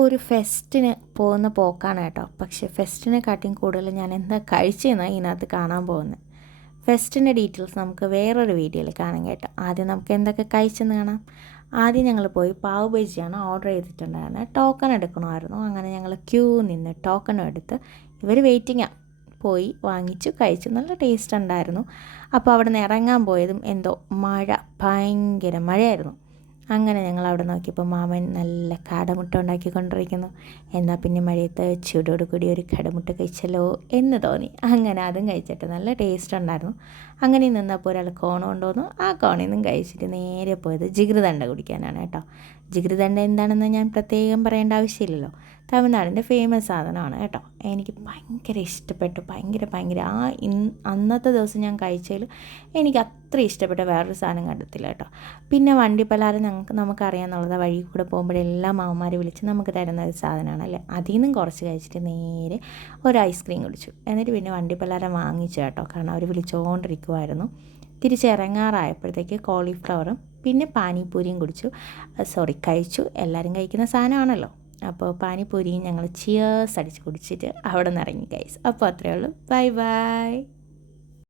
ഒരു ഫെസ്റ്റിന് പോകുന്ന പോക്കാണ് കേട്ടോ. പക്ഷേ ഫെസ്റ്റിനെക്കാട്ടിയും കൂടുതൽ ഞാൻ എന്താ കഴിച്ചതെന്നാണ് ഇതിനകത്ത് കാണാൻ പോകുന്നത്. ഫെസ്റ്റിൻ്റെ ഡീറ്റെയിൽസ് നമുക്ക് വേറൊരു വീഡിയോയിൽ കാണാം കേട്ടോ. ആദ്യം നമുക്ക് എന്തൊക്കെ കഴിച്ചെന്ന് കാണാം. ആദ്യം ഞങ്ങൾ പോയി പാവ് ബജിയാണ് ഓർഡർ ചെയ്തിട്ടുണ്ടായിരുന്നത്. ടോക്കൺ എടുക്കണമായിരുന്നു. അങ്ങനെ ഞങ്ങൾ ക്യൂ നിന്ന് ടോക്കൺ എടുത്ത് ഇവർ വെയിറ്റിങ്ങാണ്. പോയി വാങ്ങിച്ചു കഴിച്ചു. നല്ല ടേസ്റ്റ് ഉണ്ടായിരുന്നു. അപ്പോൾ അവിടെ നിന്ന് ഇറങ്ങാൻ പോയതും എന്തോ ഭയങ്കര മഴയായിരുന്നു. അങ്ങനെ ഞങ്ങൾ അവിടെ നോക്കിയപ്പോൾ മാമൻ നല്ല കാടമുട്ട ഉണ്ടാക്കിക്കൊണ്ടിരിക്കുന്നു. എന്നാൽ പിന്നെ മഴയത്ത് ചൂടോട് കൂടി ഒരു കടമുട്ട കഴിച്ചല്ലോ എന്ന് തോന്നി. അങ്ങനെ അതും കഴിച്ചിട്ട് നല്ല ടേസ്റ്റ് ഉണ്ടായിരുന്നു. അങ്ങനെ നിന്നപ്പോൾ ഒരാൾ കോൺ കൊണ്ടുവന്നു. ആ കോണിൽ നിന്നും കഴിച്ചിട്ട് നേരെ പോയത് ജിഗൃദണ്ഡ കുടിക്കാനാണ് കേട്ടോ. ജിഗൃദണ്ഡ എന്താണെന്ന് ഞാൻ പ്രത്യേകം പറയേണ്ട ആവശ്യമില്ലല്ലോ. തമിഴ്നാടിൻ്റെ ഫേമസ് സാധനമാണ് കേട്ടോ. എനിക്ക് ഭയങ്കര ഇഷ്ടപ്പെട്ടു. ഭയങ്കര അന്നത്തെ ദിവസം ഞാൻ കഴിച്ചതിൽ എനിക്ക് അത്ര ഇഷ്ടപ്പെട്ട വേറൊരു സാധനം കണ്ടെത്തില്ല കേട്ടോ. പിന്നെ വണ്ടി പലഹാരം നമുക്കറിയാമെന്നുള്ളത് വഴി കൂടെ പോകുമ്പോഴെല്ലാം മാമന്മാർ വിളിച്ച് നമുക്ക് തരുന്ന ഒരു സാധനമാണ് അല്ലേ. അതിൽ നിന്നും കുറച്ച് കഴിച്ചിട്ട് നേരെ ഒരു ഐസ്ക്രീം കുടിച്ചു. എന്നിട്ട് പിന്നെ വണ്ടി പലഹാരം വാങ്ങിച്ചു കേട്ടോ. കാരണം അവർ വിളിച്ചുകൊണ്ടിരിക്കുമായിരുന്നു. തിരിച്ചിറങ്ങാറായപ്പോഴത്തേക്ക് കോളിഫ്ലവറും പിന്നെ പാനിപ്പൂരിയും കഴിച്ചു. എല്ലാവരും കഴിക്കുന്ന സാധനമാണല്ലോ. അപ്പോൾ പാനിപ്പൂരിയും ഞങ്ങൾ ചിയേഴ്സ് അടിച്ച് കുടിച്ചിട്ട് അവിടെ നിന്ന് ഇറങ്ങി ഗൈസ്. അപ്പോൾ അത്രയേ ഉള്ളൂ. ബൈ.